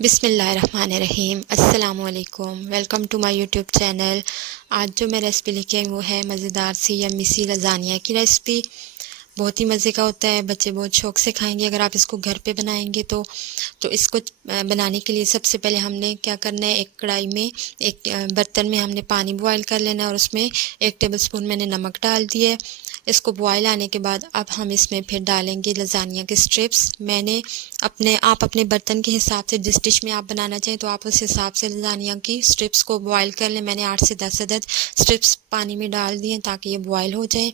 बिस्मिल्लाहिर्रहमानिर्रहीम अस्सलामुअलैकुम। Welcome to my YouTube channel. आज जो मैं रेसिपी लेके आई वो है मज़ेदार सी यम्मी सी लज़ानिया की रेसिपी। बहुत ही मज़े का होता है, बच्चे बहुत शौक़ से खाएंगे अगर आप इसको घर पे बनाएंगे तो इसको बनाने के लिए सबसे पहले हमने क्या करना है, एक कढ़ाई में एक बर्तन में हमने पानी बॉयल कर लेना है और उसमें 1 टेबलस्पून मैंने नमक डाल दिया है। इसको बॉयल आने के बाद अब हम इसमें फिर डालेंगे लज़ानिया के स्ट्रिप्स। मैंने आप अपने बर्तन के हिसाब से जिस डिश में आप बनाना चाहें तो आप उस हिसाब से लज़ानिया की स्ट्रिप्स को बॉयल कर लें। मैंने 8 से 10 अदद स्ट्रिप्स पानी में डाल दिए ताकि ये बॉयल हो जाए।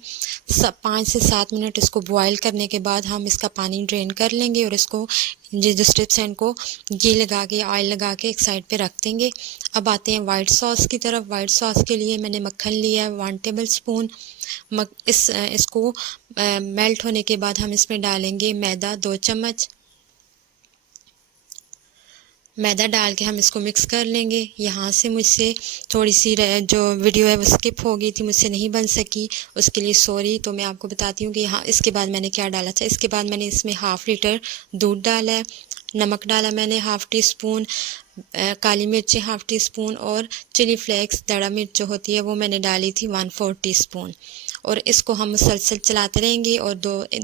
5 से 7 मिनट इसको बॉयल करने के बाद हम इसका पानी ड्रेन कर लेंगे और इसको ये जो स्ट्रिप्स हैं इनको घी लगा के ऑयल लगा के एक साइड पे रख देंगे। अब आते हैं वाइट सॉस की तरफ। वाइट सॉस के लिए मैंने मक्खन लिया है 1 टेबल स्पून। इसको मेल्ट होने के बाद हम इसमें डालेंगे मैदा 2 चम्मच। मैदा डाल के हम इसको मिक्स कर लेंगे। यहाँ से मुझसे थोड़ी सी जो वीडियो है वो स्किप हो गई थी, मुझसे नहीं बन सकी, उसके लिए सॉरी। तो मैं आपको बताती हूँ कि यहाँ इसके बाद मैंने क्या डाला था। इसके बाद मैंने इसमें ½ लीटर दूध डाला है, नमक डाला मैंने ½ टी स्पून, काली मिर्ची ½ टी स्पून और चिली फ्लेक्स दड़ा मिर्च जो होती है वो मैंने डाली थी 1/4 टी स्पून। और इसको हम मुसलसल चलाते रहेंगे और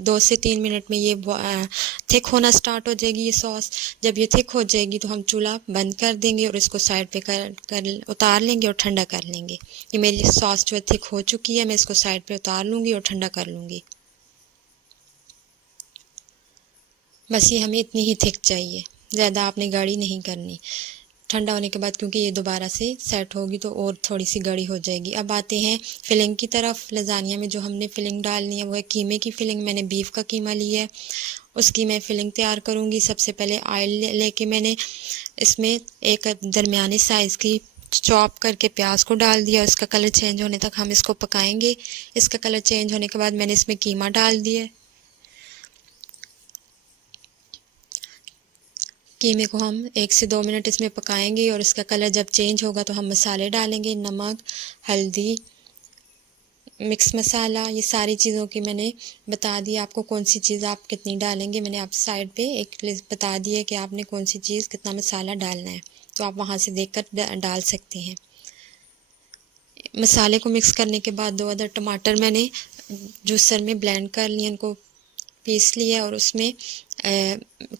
दो से 3 मिनट में ये थिक होना स्टार्ट हो जाएगी ये सॉस। जब ये थिक हो जाएगी तो हम चूल्हा बंद कर देंगे और इसको साइड पे कर उतार लेंगे और ठंडा कर लेंगे। ये मेरी सॉस जो है थिक हो चुकी है, मैं इसको साइड पे उतार लूँगी और ठंडा कर लूँगी। बस ये हमें इतनी ही थिक चाहिए, ज़्यादा आपने गाढ़ी नहीं करनी। ठंडा होने के बाद क्योंकि ये दोबारा से सेट होगी तो और थोड़ी सी गाढ़ी हो जाएगी। अब आते हैं फिलिंग की तरफ। लज़ानिया में जो हमने फिलिंग डालनी है वो है कीमे की फिलिंग। मैंने बीफ का कीमा लिया है, उसकी मैं फिलिंग तैयार करूँगी। सबसे पहले ऑयल लेके मैंने इसमें एक दरमियाने साइज़ की चॉप करके प्याज को डाल दिया। इसका कलर चेंज होने तक हम इसको पकाएंगे। इसका कलर चेंज होने के बाद मैंने इसमें कीमा डाल दिया। कीमे को हम 1 से 2 मिनट इसमें पकाएंगे और इसका कलर जब चेंज होगा तो हम मसाले डालेंगे। नमक, हल्दी, मिक्स मसाला, ये सारी चीज़ों की मैंने बता दी आपको कौन सी चीज़ आप कितनी डालेंगे। मैंने आप साइड पे एक लिस्ट बता दी है कि आपने कौन सी चीज़ कितना मसाला डालना है, तो आप वहाँ से देखकर डाल सकते हैं। मसाले को मिक्स करने के बाद 2 अदद टमाटर मैंने जूसर में ब्लेंड कर लिए, इनको पीस लिया और उसमें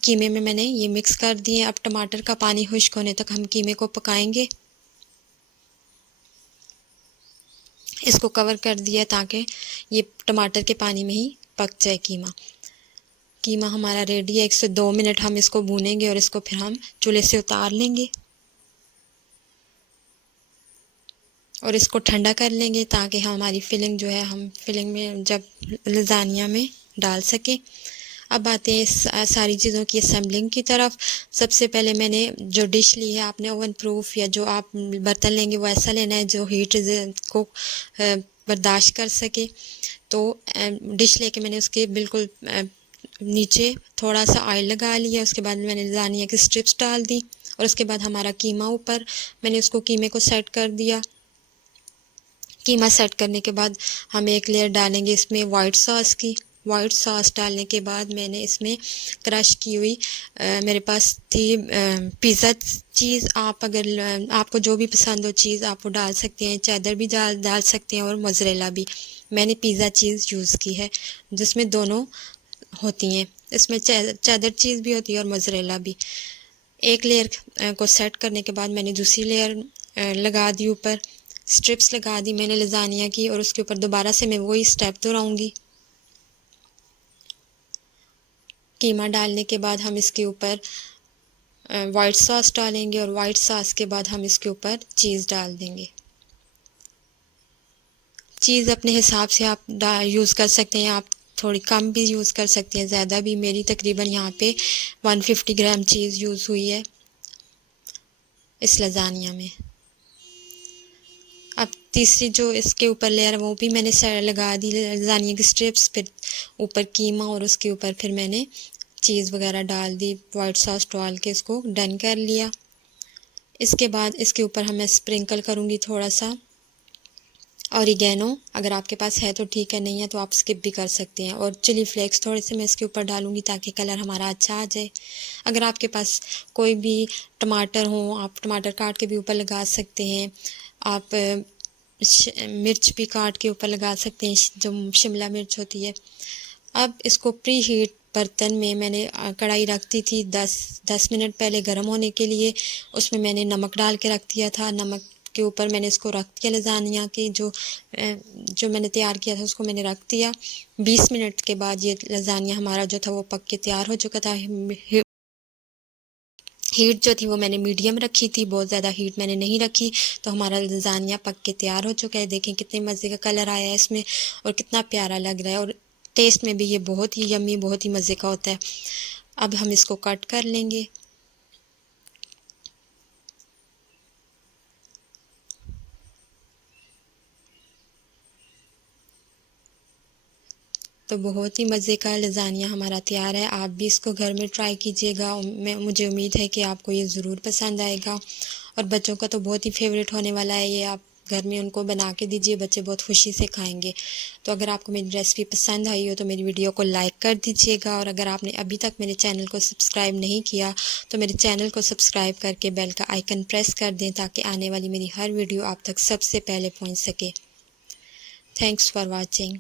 कीमे में मैंने ये मिक्स कर दिए। अब टमाटर का पानी खुश्क होने तक हम कीमे को पकाएंगे। इसको कवर कर दिया ताकि ये टमाटर के पानी में ही पक जाए कीमा। कीमा हमारा रेडी है। 1 से 2 मिनट हम इसको भूनेंगे और इसको फिर हम चूल्हे से उतार लेंगे और इसको ठंडा कर लेंगे ताकि हमारी फिलिंग जो है हम फिलिंग में जब लज़ानिया में डाल सकें। अब आते हैं सारी चीज़ों की असेंबलिंग की तरफ। सबसे पहले मैंने जो डिश ली है, आपने ओवन प्रूफ या जो आप बर्तन लेंगे वो ऐसा लेना है जो हीट को बर्दाश्त कर सके। तो डिश लेके मैंने उसके बिल्कुल नीचे थोड़ा सा ऑयल लगा लिया। उसके बाद मैंने लज़ानिया की स्ट्रिप्स डाल दी और उसके बाद हमारा कीमा ऊपर मैंने उसको कीमे को सेट कर दिया। कीमा सेट करने के बाद हम एक लेयर डालेंगे इसमें वाइट सॉस की। वाइट सॉस डालने के बाद मैंने इसमें क्रश की हुई मेरे पास थी पिज़्ज़ा चीज़। आप अगर आपको जो भी पसंद हो चीज़ आप वो डाल सकते हैं। चेदर भी डाल सकते हैं और मोज़रेला भी। मैंने पिज़्ज़ा चीज़ यूज़ की है जिसमें दोनों होती हैं, इसमें चेदर चीज़ भी होती है और मोज़रेला भी। एक लेयर को सेट करने के बाद मैंने दूसरी लेयर लगा दी, ऊपर स्ट्रिप्स लगा दी मैंने लज़ानिया की और उसके ऊपर दोबारा से मैं वही स्टेप दोहराऊंगी। कीमा डालने के बाद हम इसके ऊपर वाइट सॉस डालेंगे और वाइट सॉस के बाद हम इसके ऊपर चीज़ डाल देंगे। चीज़ अपने हिसाब से आप यूज़ कर सकते हैं, आप थोड़ी कम भी यूज़ कर सकते हैं, ज़्यादा भी। मेरी तकरीबन यहाँ पे 150 ग्राम चीज़ यूज़ हुई है इस लज़ानिया में। अब तीसरी जो इसके ऊपर लेयर है वो भी मैंने लगा दी लज़ानिया की स्ट्रिप्स, फिर ऊपर कीमा और उसके ऊपर फिर मैंने चीज़ वगैरह डाल दी। वाइट सॉस डाल के इसको डन कर लिया। इसके बाद इसके ऊपर मैं स्प्रिंकल करूँगी थोड़ा सा ऑरिगेनो अगर आपके पास है तो ठीक है, नहीं है तो आप स्किप भी कर सकते हैं। और चिली फ्लेक्स थोड़े से मैं इसके ऊपर डालूंगी ताकि कलर हमारा अच्छा आ जाए। अगर आपके पास कोई भी टमाटर हो, आप टमाटर काट के भी ऊपर लगा सकते हैं। आप मिर्च भी काट के ऊपर लगा सकते हैं, जो शिमला मिर्च होती है। अब इसको प्री हीट बर्तन में मैंने कढ़ाई रख दी थी 10 मिनट पहले गर्म होने के लिए। उसमें मैंने नमक डाल के रख दिया था। नमक के ऊपर मैंने इसको रख दिया, लजानिया की जो मैंने तैयार किया था उसको मैंने रख दिया। 20 मिनट के बाद ये लजानिया हमारा जो था वो पक के तैयार हो चुका था। हीट जो थी वो मैंने मीडियम रखी थी, बहुत ज़्यादा हीट मैंने नहीं रखी। तो हमारा लजानिया पक के तैयार हो चुका है। देखें कितने मज़े का कलर आया है इसमें और कितना प्यारा लग रहा है, और टेस्ट में भी ये बहुत ही यम्मी, बहुत ही मज़े का होता है। अब हम इसको कट कर लेंगे। तो बहुत ही मज़े का लजानिया हमारा तैयार है। आप भी इसको घर में ट्राई कीजिएगा। मुझे उम्मीद है कि आपको ये ज़रूर पसंद आएगा, और बच्चों का तो बहुत ही फेवरेट होने वाला है ये। आप घर में उनको बना के दीजिए, बच्चे बहुत खुशी से खाएंगे। तो अगर आपको मेरी रेसिपी पसंद आई हो तो मेरी वीडियो को लाइक कर दीजिएगा, और अगर आपने अभी तक मेरे चैनल को सब्सक्राइब नहीं किया तो मेरे चैनल को सब्सक्राइब करके बेल का आइकन प्रेस कर दें ताकि आने वाली मेरी हर वीडियो आप तक सबसे पहले पहुँच सके। Thanks for watching.